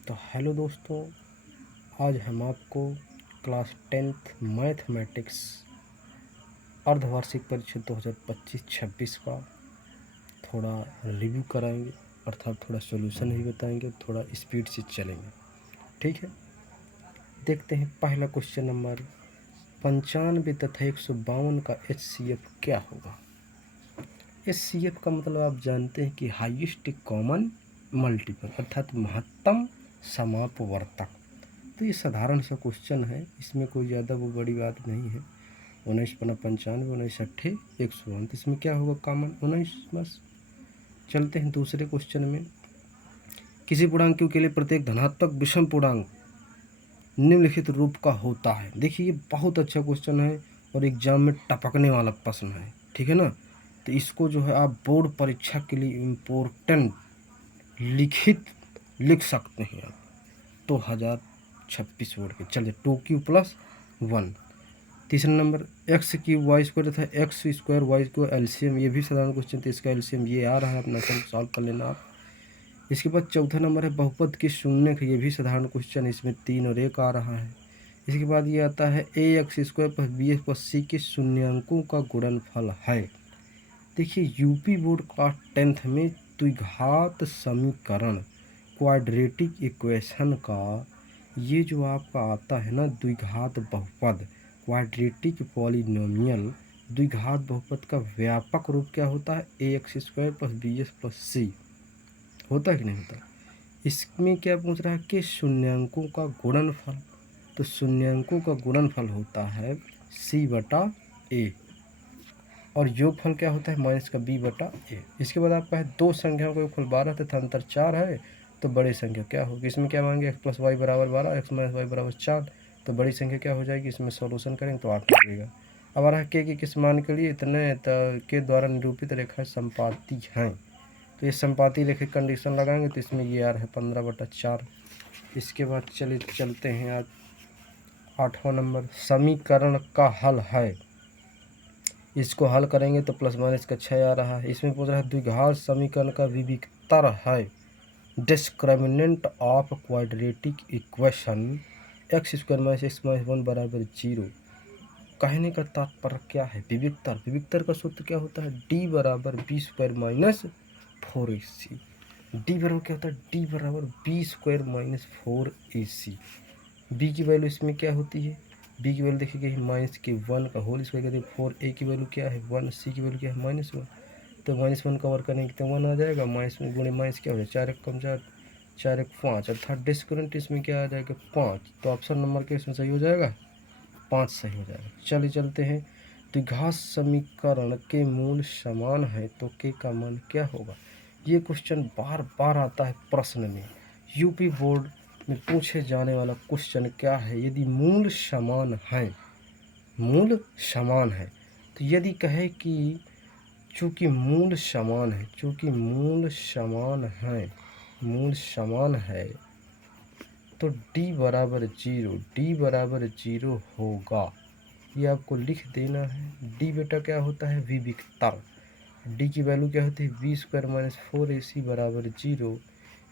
तो हेलो दोस्तों, आज हम आपको क्लास 10th मैथमेटिक्स अर्धवार्षिक परीक्षा 2025-26 का थोड़ा रिव्यू कराएंगे, अर्थात थोड़ा सॉल्यूशन ही बताएंगे, थोड़ा स्पीड से चलेंगे। ठीक है, देखते हैं पहला क्वेश्चन नंबर 95 तथा 152 का HCF क्या होगा। HCF का मतलब आप जानते हैं कि हाईएस्ट कॉमन मल्टीपल, अर्थात महत्तम समापवर्तक। तो ये साधारण सा क्वेश्चन है, इसमें कोई ज़्यादा वो बड़ी बात नहीं है। 19 पन्ना 95, 19 अट्ठे 100, तो इसमें क्या होगा कॉमन 19 बस। चलते हैं दूसरे क्वेश्चन में। किसी पूर्णांक q के लिए प्रत्येक धनात्मक विषम पूर्णांक निम्नलिखित रूप का होता है। देखिए ये बहुत अच्छा क्वेश्चन है और एग्जाम में टपकने वाला प्रश्न है, ठीक है ना। तो इसको जो है आप बोर्ड परीक्षा के लिए इम्पोर्टेंट लिख सकते हैं आप 2026 बोर्ड के। चलिए 2q+1। तीसरा नंबर x³ तथा x² एलसीएम, ये भी साधारण क्वेश्चन थे, इसका एलसीएम ये आ रहा है, अपना सॉल्व कर लेना आप। इसके बाद चौथा नंबर है बहुपद के शून्य, ये भी साधारण क्वेश्चन है, इसमें 3 और 1 आ रहा है। इसके बाद ये आता है ax² + bx + c के शून्यांकों का गुणनफल है। देखिए यूपी बोर्ड क्लास 10th में द्विघात समीकरण क्वाड्रेटिक इक्वेशन का ये जो आपका आता है ना द्विघात बहुपद क्वाड्रेटिक पॉलिनोमियल, द्विघात बहुपद का व्यापक रूप क्या होता है ax² + bx + c, होता है कि नहीं होता। इसमें क्या पूछ रहा है कि शून्यांकों का गुणनफल, तो शून्यांकों का गुणनफल होता है c/a और योगफल क्या होता है -b/a। इसके बाद आपका है दो संख्याओं का योगफल 12 तथा अंतर 4 है, तो बड़ी संख्या क्या होगी। इसमें क्या मांगे x + y = 12, x - y = 4, तो बड़ी संख्या क्या हो जाएगी। इसमें सॉल्यूशन करेंगे तो 8 मिलेगा। अब आ रहा है के की किस मान के लिए इतने के द्वारा निरूपित रेखा संपाती हैं, तो ये संपाती रेखा कंडीशन लगाएंगे तो इसमें ये आ रहा है 15/4। इसके बाद चलते हैं आज 8वां नंबर समीकरण का हल है। इसको हल करेंगे तो ± का 6 आ रहा है। इसमें पूछ रहा है द्विघात समीकरण का विविक्तर है। Discriminant of quadratic equation x² - x - 1 = 0। कहने का तात्पर्य क्या है, विविक्तर का सूत्र क्या होता है d = b² - 4ac। d बराबर क्या होता है d = b² - 4ac। b की वैल्यू इसमें क्या होती है, b की वैल्यू देखिए -1 का होल स्क्वायर कहते हैं 4a की वैल्यू क्या है 1, c की वैल्यू क्या है -1, तो -1 कवर करने के तो 1 आ जाएगा, माइनस में गुणे माइनस क्या हो जाएगा 4 × 4 4 × 5, अर्थात डिस्क्रिमिनेंट इसमें क्या आ जाएगा 5, तो ऑप्शन नंबर के इसमें सही हो जाएगा 5 सही हो जाएगा। चलिए चलते हैं द्विघात समीकरण के मूल समान है तो के का मान क्या होगा। ये क्वेश्चन बार बार आता है प्रश्न में, यूपी बोर्ड में पूछे जाने वाला क्वेश्चन क्या है। यदि मूल समान है तो यदि कहे कि चूँकि मूल समान है तो d = 0 होगा। ये आपको लिख देना है। d बेटा क्या होता है विविक्तर, d की वैल्यू क्या होती है b² - 4ac = 0।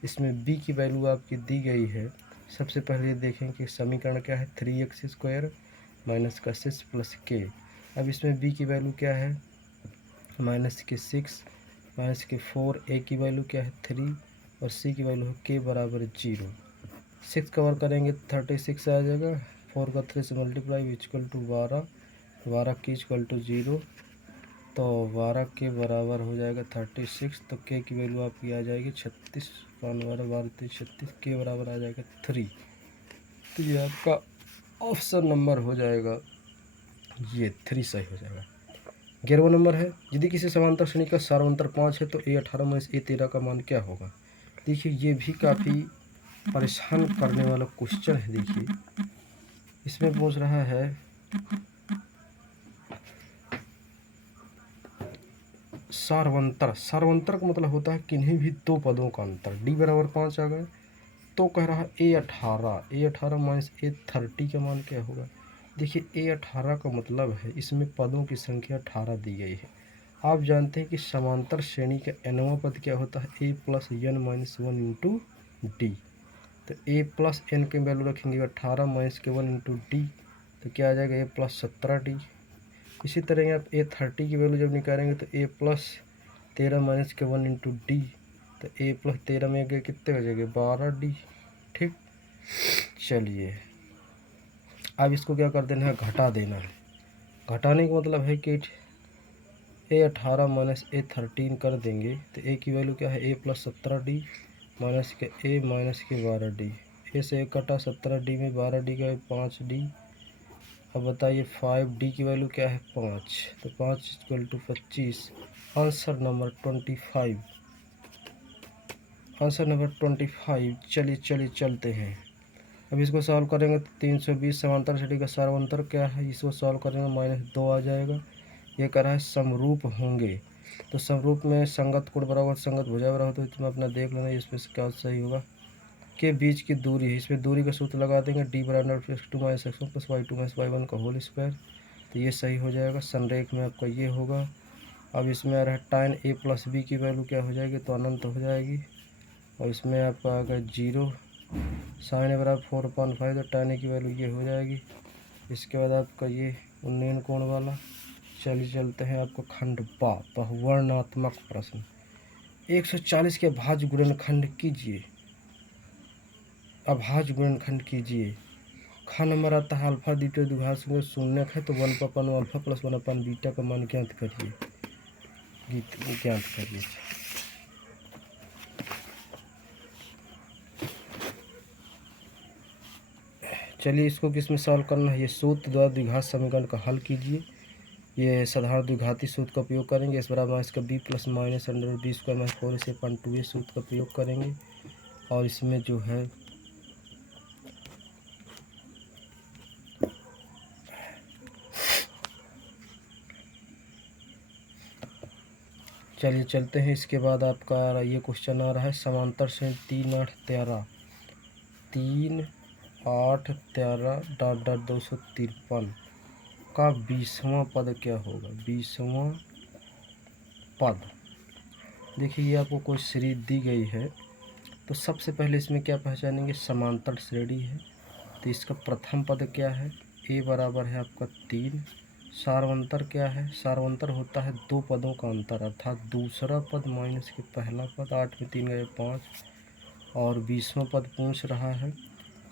इसमें b की वैल्यू आपकी दी गई है। सबसे पहले देखें कि समीकरण क्या है 3x² - 6 + k। अब इसमें b की वैल्यू क्या है -6 - 4, a की वैल्यू क्या है 3 और c की वैल्यू है k = 0। 6 कवर करेंगे 36 आ जाएगा, 4 का 3 से मल्टीप्लाई = 12, 12 की = 0, तो 12 के बराबर हो जाएगा 36, तो k की वैल्यू आपकी आ जाएगी 36, 12 12 36, के बराबर आ जाएगा 3। तो ये आपका ऑप्शन नंबर हो जाएगा ये 3 सही हो जाएगा। 11वां नंबर है यदि किसी समांतर श्रेणी का सार्वंतर 5 है तो a18 - a13 का मान क्या होगा। देखिए ये भी काफ़ी परेशान करने वाला क्वेश्चन है। देखिए इसमें पूछ रहा है सार्वंतर का मतलब होता है किन्हीं भी दो पदों का अंतर। d = 5 आ गए, तो कह रहा है a18 - a30 का मान क्या होगा। देखिए a18 का मतलब है इसमें पदों की संख्या 18 दी गई है। आप जानते हैं कि समांतर श्रेणी का nवां पद क्या होता है a + n - 1 × d। तो ए प्लस एन की वैल्यू रखेंगे 18 माइनस के 1 इंटू डी, तो क्या आ जाएगा ए प्लस 17 डी। इसी तरह आप ए 30 की वैल्यू जब निकालेंगे तो ए प्लस 13 माइनस के 1 इंटू डी, तो ए प्लस 13 में गए कितने हो जाएंगे 12 डी। ठीक, चलिए अब इसको क्या कर देना है, घटा देना है। घटाने का मतलब है कि ए 18 माइनस ए 13 कर देंगे तो ए की वैल्यू क्या है ए प्लस 17 डी माइनस के ए माइनस के 12 डी। ए से एक कटा 17 डी में 12 डी का 5 डी। अब बताइए 5 डी की वैल्यू क्या है 5, तो 5 equal to 25। Answer number 25, answer number 25। चलिए चलते हैं। अब इसको सॉल्व करेंगे तो 320 समांतर सटी का सार्वंतर क्या है, इसको सॉल्व करेंगे -2 आ जाएगा। ये कह रहा है समरूप होंगे, तो समरूप में संगत कोण बराबर संगत भुजा बराबर, तो इसमें अपना देख लेना इसमें क्या सही होगा। के बीच की दूरी है, इसमें दूरी का सूत्र लगा देंगे डी बराबर x2 - x1 + y2 - y1 का होल स्क्वायर, तो ये सही हो जाएगा। संरेख में आपका ये होगा। अब इसमें आ रहा है tan a + b की वैल्यू क्या हो जाएगी, तो अनंत हो जाएगी। और इसमें आपका आ गया 0, sin a बराबर 4/5, तो tan a की वैल्यू ये हो जाएगी। इसके बाद आपका ये उन्नयन कोण वाला। चलिए चलते हैं आपको खंड बा, बहुवर्णात्मक प्रश्न। 140 के अभाज्य गुणनखंड कीजिए। अभाज्य गुणनखंड कीजिए। ख नंबर आता है अल्फा द्वितीय द्विघात शून्यक है, तो 1/, अल्फा + 1/, बीटा का मान ज्ञात करिए। ज्ञात करिए। चलिए इसको किस में सॉल्व करना है, ये सूत्र द्वारा द्विघात समीकरण का हल कीजिए। ये साधारण द्विघाती सूत्र का उपयोग करेंगे। इस बराबर इसका b + -√b² - 4/2 सूत्र का प्रयोग करेंगे। और इसमें जो है चलिए चलते हैं। इसके बाद आपका ये क्वेश्चन आ रहा है समांतर से 3, 8, 13 3, 8, 13 ... 253 का 20वां पद क्या होगा। 20वां पद देखिए, ये आपको कोई श्रेणी दी गई है, तो सबसे पहले इसमें क्या पहचानेंगे, समांतर श्रेणी है। तो इसका प्रथम पद क्या है, a बराबर है आपका 3। सार्वंतर क्या है, सार्वंतर होता है 2 पदों का अंतर, अर्थात दूसरा पद माइनस के पहला पद। 8 में 3 गए 5, और 20वां पद पूछ रहा है।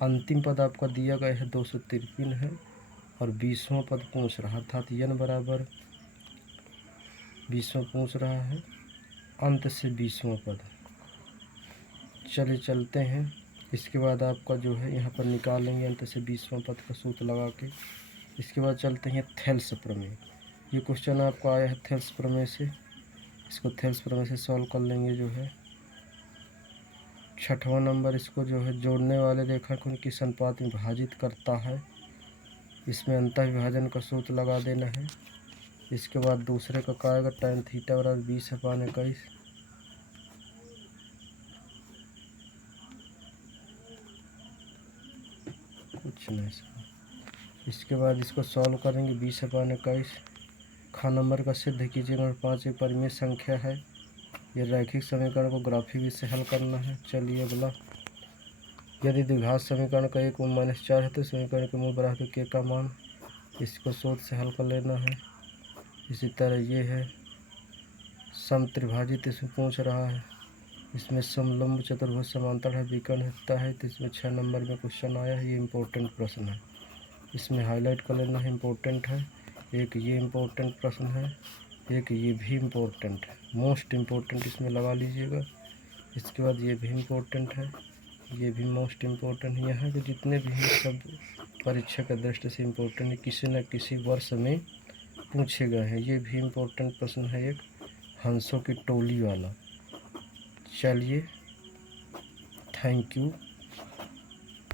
अंतिम पद आपका दिया गया है 253 है, और 20वां पद पूछ रहा है, अर्थात n बराबर 20वां पूछ रहा है, अंत से 20वां पद। चलिए चलते हैं। इसके बाद आपका जो है यहाँ पर निकालेंगे अंत से 20वां पद का सूत्र लगा के। इसके बाद चलते हैं थेल्स प्रमेय। ये क्वेश्चन आपको आया है थेल्स प्रमेय से। इसको थेल्स प्रमेय से सॉल्व कर लेंगे। जो है 6वां नंबर, इसको जो है जोड़ने वाले रेखाखंड किस अनुपात में विभाजित करता है, इसमें अंतः विभाजन का सूत्र लगा देना है। इसके बाद दूसरे का क्या आएगा, tan θ बराबर 20/21। कुछ नहीं सर। इसके बाद इसको सॉल्व करेंगे 20/21। ख नंबर का सिद्ध कीजिए। नंबर 5 एक परिमेय संख्या है। ये रैखिक समीकरण को ग्राफिक विधि से हल करना है। चलिए अगला, यदि द्विघात समीकरण का एक -4 है तो समीकरण के मूल बराबर के का मान, इसको सूत्र से हल कर लेना है। इसी तरह ये है समत्रिभाजित, इसमें पूछ रहा है। इसमें समलंब चतुर्भुज समांतर है, विकर्ण होता है, तो इसमें 6 नंबर में क्वेश्चन आया है। ये इम्पोर्टेंट प्रश्न है, इसमें हाईलाइट कर लेना है, इम्पोर्टेंट है। एक ये इम्पोर्टेंट प्रश्न है, एक ये भी इम्पोर्टेंट है, मोस्ट इम्पोर्टेंट इसमें लगा लीजिएगा। इसके बाद ये भी इम्पोर्टेंट है, ये भी मोस्ट इम्पोर्टेंट है। यहाँ के जितने भी हैं सब परीक्षा के दृष्टि से इम्पोर्टेंट है, किसी न किसी वर्ष में पूछे गए हैं। ये भी इम्पोर्टेंट प्रश्न है, एक हंसों की टोली वाला। चलिए, थैंक यू।